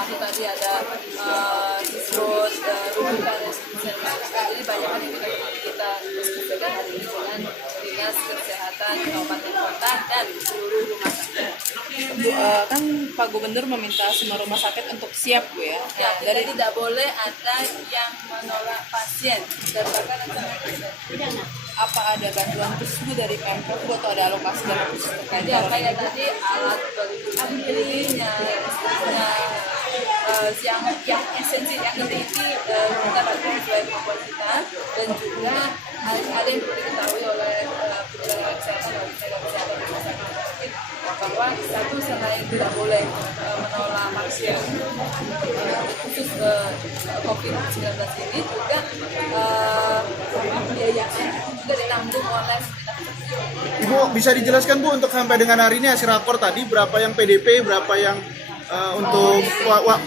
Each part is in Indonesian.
termasuk tadi ada disebut rujukan jadi banyak yang kita diskusikan hari ini dengan Dinas Kesehatan Kabupaten Kota dan seluruh rumah sakit. Bu, kan Pak Gubernur meminta semua rumah sakit untuk siap, Bu ya. Ya, jadi tidak boleh ada yang menolak pasien dan bahkan Apa ada bantuan khusus Bu dari Pemprov Bu, atau ada alokasi dana khusus terkait ya dengan kayak tadi alat pelindung dirinya, yang esensi yang penting kita bagi sesuai kemampuan kita dan juga ada yang perlu diketahui oleh penyelenggara kesehatan dan tenaga kesehatan di rumah sakit bahwa satu selain tidak boleh menolak pasien khusus COVID-19 ini juga biayanya juga ditanggung oleh Ibu bisa dijelaskan Bu untuk sampai dengan hari ini hasil rakor tadi berapa yang PDP, berapa yang untuk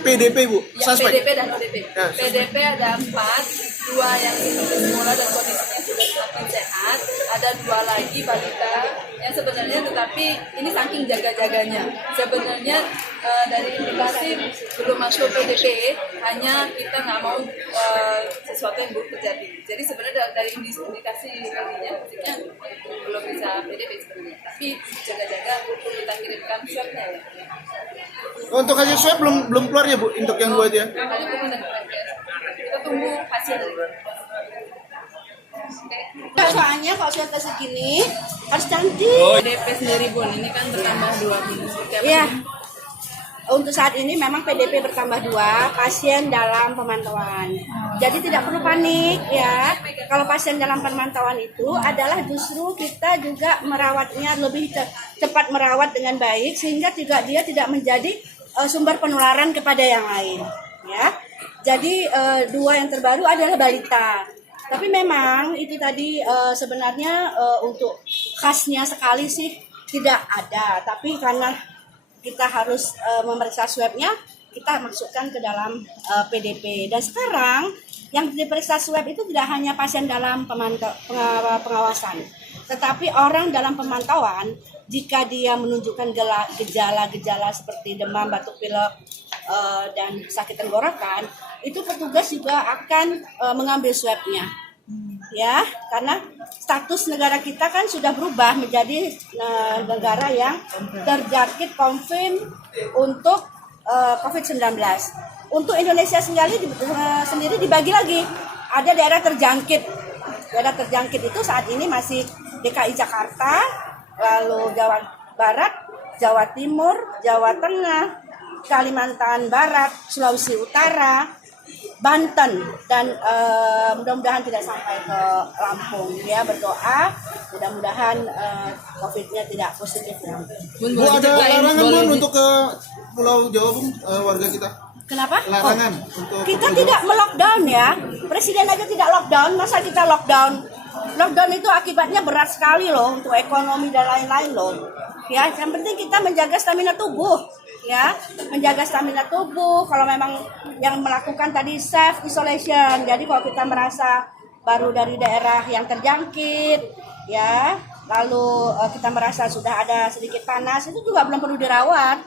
PDP Bu? ya, Suspek. PDP dan ODP. Ya, PDP ada 4, 2 yang semula dan kondisinya sudah semakin sehat, ada 2 lagi balita yang sebenarnya tetapi ini saking jaga-jaganya. Sebenarnya dari indikasi belum masuk PDP, hanya kita nggak mau sesuatu yang buruk terjadi. Jadi sebenarnya dari indikasi tadinya maksudnya belum bisa PDP sebenarnya. Tapi jaga-jaga kita kirimkan swabnya ya. Untuk hasil swab belum keluar ya Bu untuk yang 2 itu ya? Makanya kita tunggu hasil. Soalnya kalau sudah segini harus cantik. PDP sendiri Bu, ini kan bertambah 2 Bu. Iya. Untuk saat ini memang PDP bertambah 2 pasien dalam pemantauan. Jadi tidak perlu panik ya. Kalau pasien dalam pemantauan itu adalah justru kita juga merawatnya lebih cepat merawat dengan baik sehingga dia tidak menjadi sumber penularan kepada yang lain. Ya. Jadi 2 yang terbaru adalah balita. Tapi memang itu tadi sebenarnya untuk khasnya sekali sih tidak ada. Tapi karena kita harus memeriksa swabnya, kita masukkan ke dalam PDP. Dan sekarang yang diperiksa swab itu tidak hanya pasien dalam pengawasan, tetapi orang dalam pemantauan jika dia menunjukkan gejala-gejala seperti demam, batuk pilek, dan sakit tenggorokan, itu petugas juga akan mengambil swabnya. Ya, karena status negara kita kan sudah berubah menjadi negara yang terjangkit confirm untuk COVID-19. Untuk Indonesia sendiri dibagi lagi. Ada daerah terjangkit. Daerah terjangkit itu saat ini masih DKI Jakarta, lalu Jawa Barat, Jawa Timur, Jawa Tengah, Kalimantan Barat, Sulawesi Utara, Banten, dan mudah-mudahan tidak sampai ke Lampung. Ya, berdoa mudah-mudahan COVID-nya tidak positif. Bu ada larangan Bu untuk ke Pulau Jawa Bu, warga kita? Kenapa? Larangan untuk kita tidak melockdown ya. Presiden aja tidak lockdown, masa kita lockdown? Lockdown itu akibatnya berat sekali loh untuk ekonomi dan lain-lain loh. Ya, yang penting kita menjaga stamina tubuh. Ya, menjaga stamina tubuh. Kalau memang yang melakukan tadi self isolation, jadi kalau kita merasa baru dari daerah yang terjangkit, ya, lalu kita merasa sudah ada sedikit panas, itu juga belum perlu dirawat,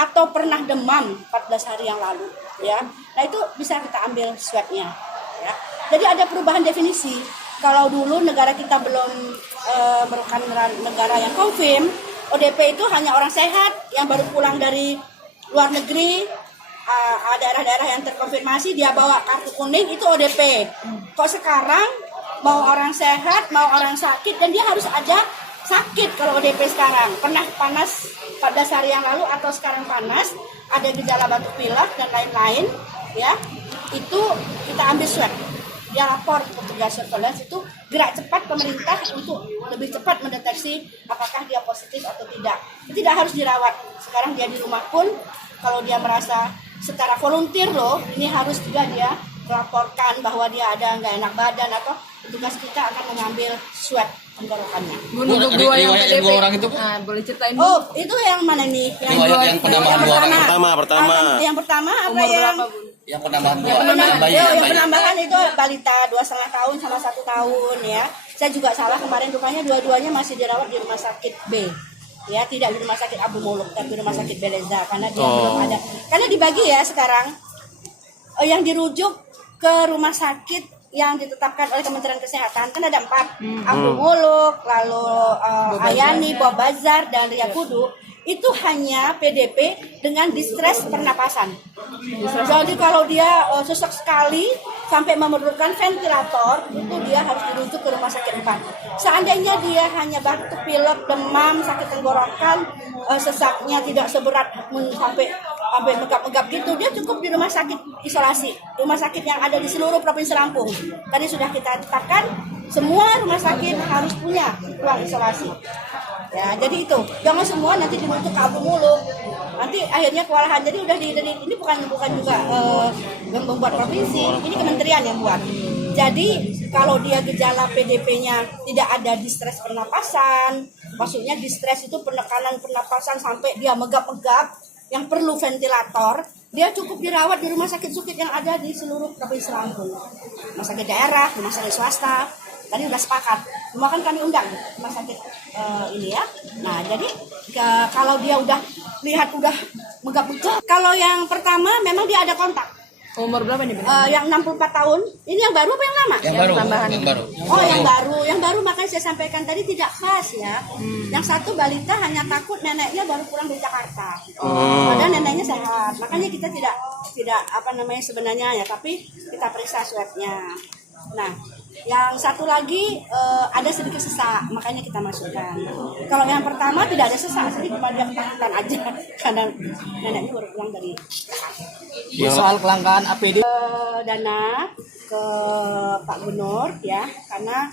atau pernah demam 14 hari yang lalu, ya, nah itu bisa kita ambil swabnya, ya. Jadi ada perubahan definisi. Kalau dulu negara kita belum merupakan negara yang confirm, ODP itu hanya orang sehat yang baru pulang dari luar negeri, daerah-daerah yang terkonfirmasi dia bawa kartu kuning itu ODP. Kok sekarang mau orang sehat, mau orang sakit dan dia harus ada sakit kalau ODP sekarang. Pernah panas 14 hari yang lalu atau sekarang panas, ada gejala batuk pilek dan lain-lain, ya. Itu kita ambil swab. Dia lapor ke petugas surveillance, itu gerak cepat pemerintah untuk lebih cepat mendeteksi apakah dia positif atau tidak. Tidak harus dirawat. Sekarang dia di rumah pun kalau dia merasa secara volunteer loh, ini harus juga dia melaporkan bahwa dia ada nggak enak badan atau petugas kita akan mengambil swab tenggorokannya. Untuk 2 yang PDP. 2 orang itu, Nah, boleh ceritain Oh, itu yang mana nih? Yang penambahan 2 orang. Pertama. Yang pertama apa Umur yang berapa, Bu? Yang penambahan 2 penambahan, bayi. yang penambahan itu balita 2,5 tahun sama 1 tahun ya. Saya juga salah kemarin, rupanya dua-duanya masih dirawat di rumah sakit B. ya, tidak di rumah sakit Abu Muluk tapi rumah sakit Beleza karena dia belum ada, karena dibagi ya sekarang yang dirujuk ke rumah sakit yang ditetapkan oleh Kementerian Kesehatan kan ada 4, Abu Muluk, lalu Ayani, Bobazar, dan Ria Kudu. Itu hanya PDP dengan distres pernapasan. Jadi kalau dia sesak sekali sampai memerlukan ventilator, itu dia harus dirujuk ke rumah sakit 4. Seandainya dia hanya batuk pilek, demam, sakit tenggorokan, sesaknya tidak seberat sampai megap-megap gitu, dia cukup di rumah sakit isolasi, rumah sakit yang ada di seluruh Provinsi Lampung. Tadi sudah kita tetapkan, semua rumah sakit harus punya ruang isolasi. Ya, jadi itu jangan semua nanti dibentuk ke Abu Muluk, nanti akhirnya kewalahan. Jadi udah ini bukan juga yang membuat provinsi, ini kementerian yang buat. Jadi kalau dia gejala PDP-nya tidak ada distres pernapasan, maksudnya distres itu penekanan pernapasan sampai dia megap-megap yang perlu ventilator, dia cukup dirawat di rumah sakit-sakit yang ada di seluruh Provinsi Lampung, rumah sakit daerah, rumah sakit swasta. Tadi udah sepakat, semua kan kami undang rumah sakit ini ya. Nah jadi kalau dia udah lihat udah megap-megap, kalau yang pertama memang dia ada kontak. Umur berapa nih? Yang 64 tahun, ini yang baru apa yang lama? Yang baru. tambahan. Yang baru. Oh yang baru makanya saya sampaikan tadi tidak khas ya. Yang satu balita hanya takut neneknya baru pulang dari Jakarta. Padahal neneknya sehat, makanya kita tidak sebenarnya ya, tapi kita periksa swabnya. Nah, yang satu lagi ada sedikit sesak, makanya kita masukkan. Kalau yang pertama tidak ada sesak, jadi cuma dia ketakutan aja karena neneknya baru pulang dari Soal kelangkaan APD dana ke Pak Gubernur ya, karena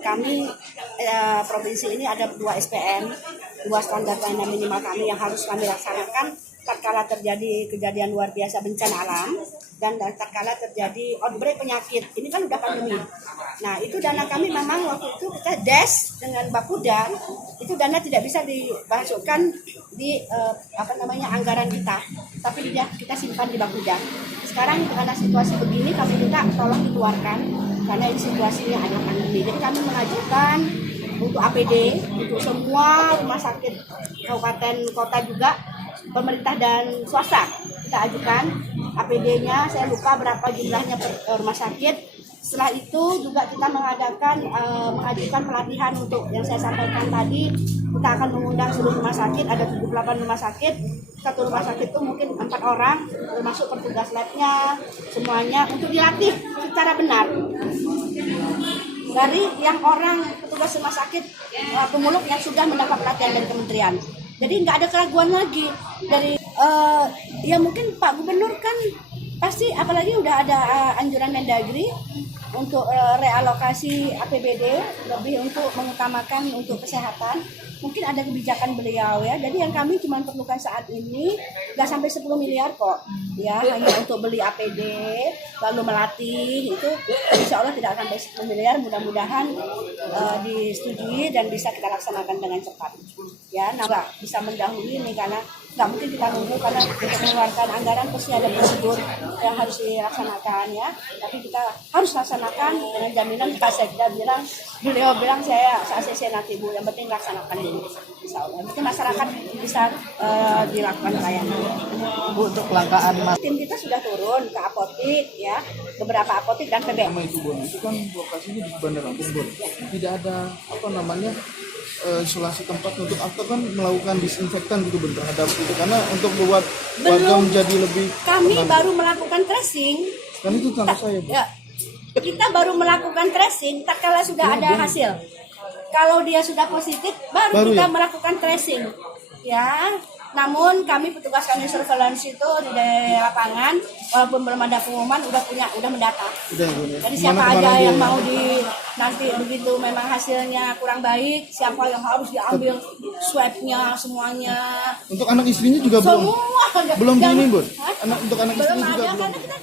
kami provinsi ini ada 2 SPM, 2 standar pelayanan minimal kami yang harus kami laksanakan tatkala terjadi kejadian luar biasa bencana alam dan tatkala terjadi outbreak penyakit. Ini kan udah pandemi. Nah, itu dana kami memang waktu itu kita des dengan Bapeda, itu dana tidak bisa dimasukkan di anggaran kita, tapi kita simpan di Bapeda. Sekarang karena situasi begini kami minta tolong dikeluarkan karena ini situasinya ada pandemi. Jadi kami mengajukan untuk APD untuk semua rumah sakit kabupaten kota juga, pemerintah dan swasta, kita ajukan APD-nya. Saya lupa berapa jumlahnya per rumah sakit. Setelah itu juga kita mengajukan pelatihan untuk yang saya sampaikan tadi. Kita akan mengundang seluruh rumah sakit, ada 78 rumah sakit. Satu rumah sakit itu mungkin 4 orang, termasuk petugas labnya, semuanya untuk dilatih secara benar. Dari yang orang petugas rumah sakit pemulung yang sudah mendapat pelatihan dari kementerian. Jadi nggak ada keraguan lagi dari ya mungkin Pak Gubernur kan pasti, apalagi udah ada anjuran Mendagri untuk realokasi APBD lebih untuk mengutamakan untuk kesehatan. Mungkin ada kebijakan beliau ya. Jadi yang kami cuma perlukan saat ini nggak sampai 10 miliar kok ya, hanya untuk beli APD lalu melatih, itu insya Allah tidak akan sampai 10 miliar. Mudah-mudahan disetujui dan bisa kita laksanakan dengan cepat ya. Nah, nggak bisa mendahului ini karena nggak mungkin kita nunggu, karena untuk mengeluarkan anggaran pasti ada prosedur yang harus dilaksanakan ya. Tapi kita harus laksanakan dengan jaminan. Beliau bilang saya ACC nanti Bu, yang penting laksanakan dulu. Insya Allah. Yang penting masyarakat bisa dilakukan pelayanan. Bu, untuk kelangkaan Tim kita sudah turun ke apotik ya, beberapa apotik dan PBM. itu Bu, itu kan lokasinya di Bandar Lampung Bu. Tidak ada isolasi tempat untuk atau kan melakukan disinfektan gitu Bu terhadap itu, karena untuk membuat warga menjadi lebih Kami baru melakukan tracing. kan itu tanggung saya Bu. Ya, kita baru melakukan tracing tatkala sudah ada hasil. Kalau dia sudah positif, baru kita melakukan tracing. Ya, namun kami petugas kami surveillance itu di lapangan, walaupun belum ada pengumuman, udah mendata. Jadi siapa aja yang mau nanti begitu memang hasilnya kurang baik, siapa yang harus diambil swabnya semuanya. Untuk anak istrinya juga Semua belum ini Bu. Hah? Untuk anak Belum istrinya juga ada belum. karena kita